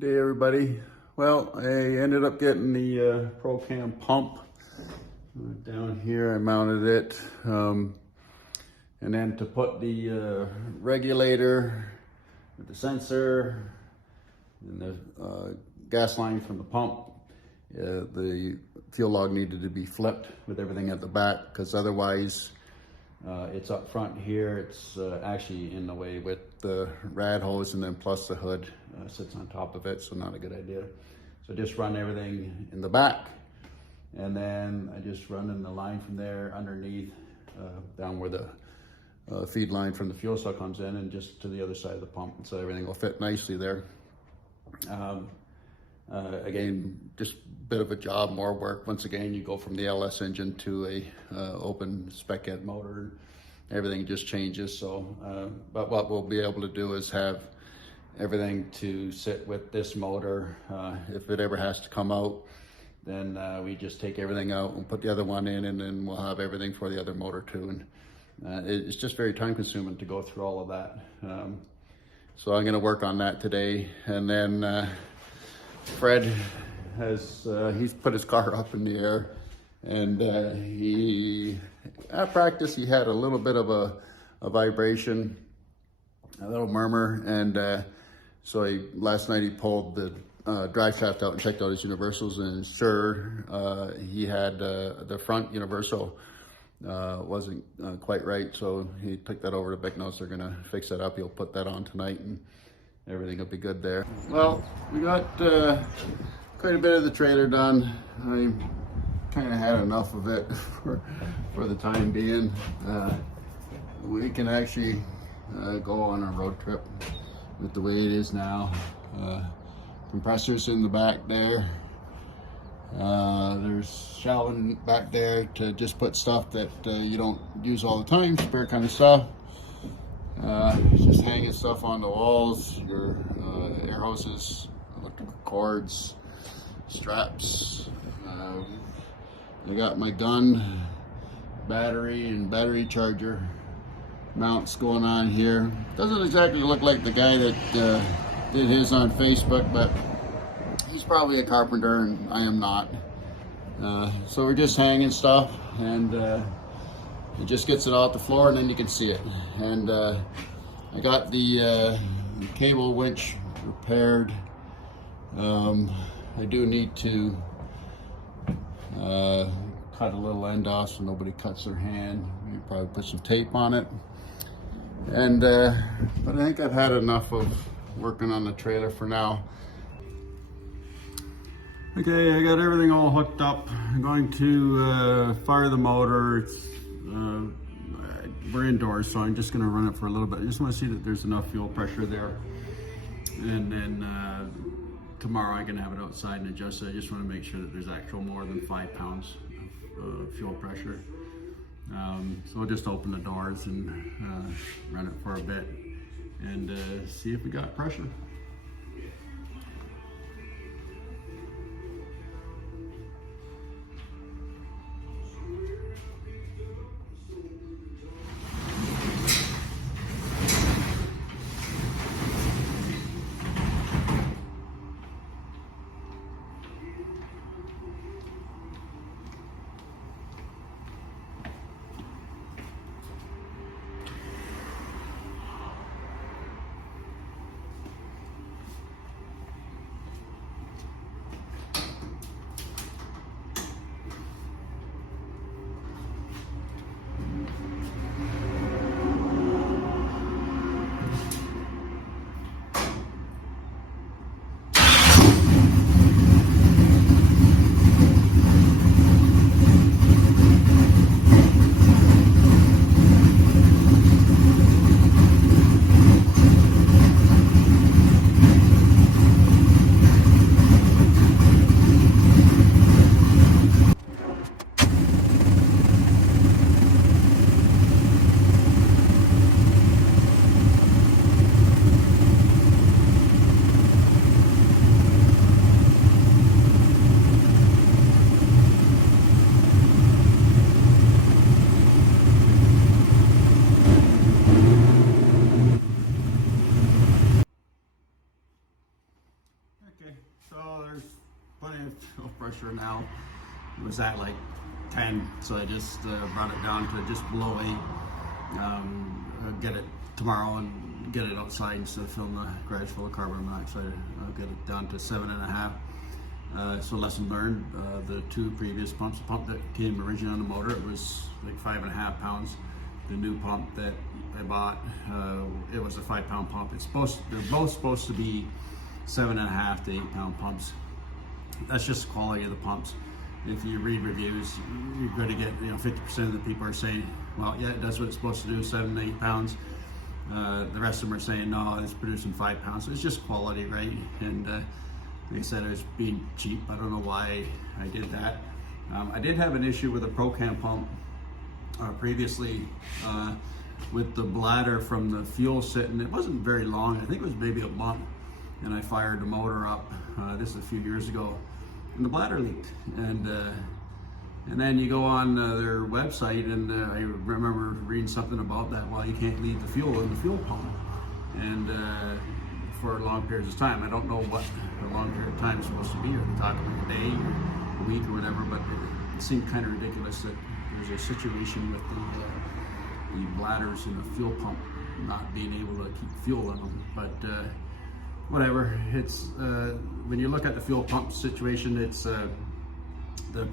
Good day, everybody. Well, I ended up getting the Procam pump down here. I mounted it, and then to put the regulator with the sensor and the gas line from the pump, the fuel log needed to be flipped with everything at the back, because otherwise it's up front here. It's actually in the way with the rad hose, and then plus the hood sits on top of it, so not a good idea. So just run everything in the back, and then I just run in the line from there underneath, down where the feed line from the fuel cell comes in, and just to the other side of the pump, and so everything will fit nicely there. Again, just a bit of a job, more work. Once again, you go from the LS engine to a open spec ed motor. Everything just changes. So, but what we'll be able to do is have everything to sit with this motor. If it ever has to come out, then we just take everything out and put the other one in, and then we'll have everything for the other motor too. And it's just very time consuming to go through all of that. So I'm going to work on that today, and then Fred has he's put his car up in the air, and at practice he had a little bit of a vibration, a little murmur, and so last night he pulled the drive shaft out and checked out his universals, and sure, he had the front universal wasn't quite right, so he took that over to Big Nose. They're gonna fix that up. He'll put that on tonight, and everything will be good there. Well, we got quite a bit of the trailer done. I kind of had enough of it for the time being. We can actually go on a road trip with the way it is now. Compressors in the back there. There's shelving back there to just put stuff that you don't use all the time, spare kind of stuff. Just hanging stuff on the walls, your air hoses, electrical cords, straps. I got my gun, battery, and battery charger mounts going on here. Doesn't exactly look like the guy that did his on Facebook, but he's probably a carpenter and I am not. So we're just hanging stuff, and it just gets it off the floor, and then you can see it. And I got the cable winch repaired. I do need to cut a little end off so nobody cuts their hand. Maybe probably put some tape on it. And but I think I've had enough of working on the trailer for now. Okay, I got everything all hooked up. I'm going to fire the motor. We're indoors, so I'm just going to run it for a little bit. I just want to see that there's enough fuel pressure there. And then tomorrow I can have it outside and adjust it. I just want to make sure that there's actual more than 5 pounds of fuel pressure. So I'll just open the doors and run it for a bit and see if we got pressure. Okay, so there's plenty of fuel pressure now. It was at like 10, so I just brought it down to just below 8. I'll get it tomorrow and get it outside instead of filling the garage full of carbon monoxide. I'll get it down to 7.5. So lesson learned, the 2 previous pumps, the pump that came originally on the motor, it was like 5.5 pounds. The new pump that I bought, it was a 5-pound pump. They're both supposed to be 7.5 to 8-pound pumps. That's just the quality of the pumps. If you read reviews, you're going to get 50% of the people are saying, well, yeah, it does what it's supposed to do, 7 to 8 pounds. The rest of them are saying, no, it's producing 5 pounds. So it's just quality, right? And like I said, I was being cheap. I don't know why I did that. I did have an issue with a Procam pump previously with the bladder from the fuel sitting. It wasn't very long. I think it was maybe a month. And I fired the motor up. This is a few years ago, and the bladder leaked. And then you go on their website, and I remember reading something about that. Well, you can't leave the fuel in the fuel pump, and for long periods of time. I don't know what the long period of time is supposed to be, or the talk like a day or a week or whatever. But it seemed kind of ridiculous that there's a situation with the bladders in the fuel pump not being able to keep fuel in them. But whatever, it's when you look at the fuel pump situation, it's the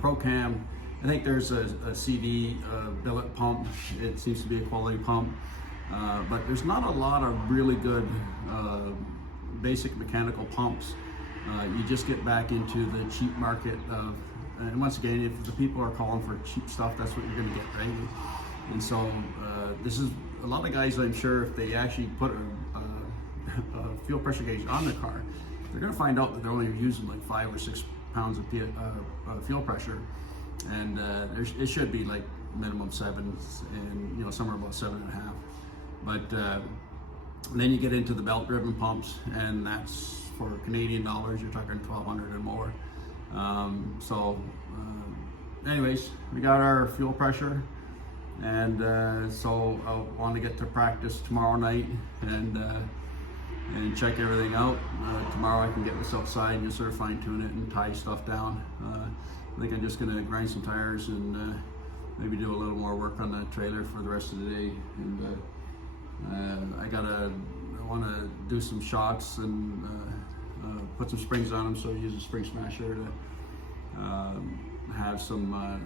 Procam. I think there's a CD billet pump. It seems to be a quality pump, but there's not a lot of really good basic mechanical pumps. You just get back into the cheap market of, and once again, if the people are calling for cheap stuff, that's what you're going to get, right? And so this is a lot of guys, I'm sure, if they actually put a fuel pressure gauge on the car, they're going to find out that they're only using like 5 or 6 pounds of fuel pressure, and it should be like minimum 7, and somewhere about 7.5. But then you get into the belt-driven pumps, and that's for Canadian dollars. You're talking 1,200 and more. Anyways, we got our fuel pressure, and so I want to get to practice tomorrow night and check everything out. Tomorrow I can get this outside and just sort of fine tune it and tie stuff down. I think I'm just going to grind some tires and maybe do a little more work on the trailer for the rest of the day. And I want to do some shocks and put some springs on them, so I use a spring smasher to have some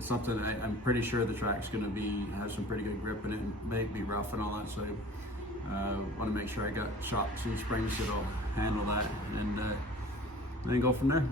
something. I'm pretty sure the track's going to have some pretty good grip in it. It may be rough and all that, so I want to make sure I got shocks and springs that'll handle that, and then go from there.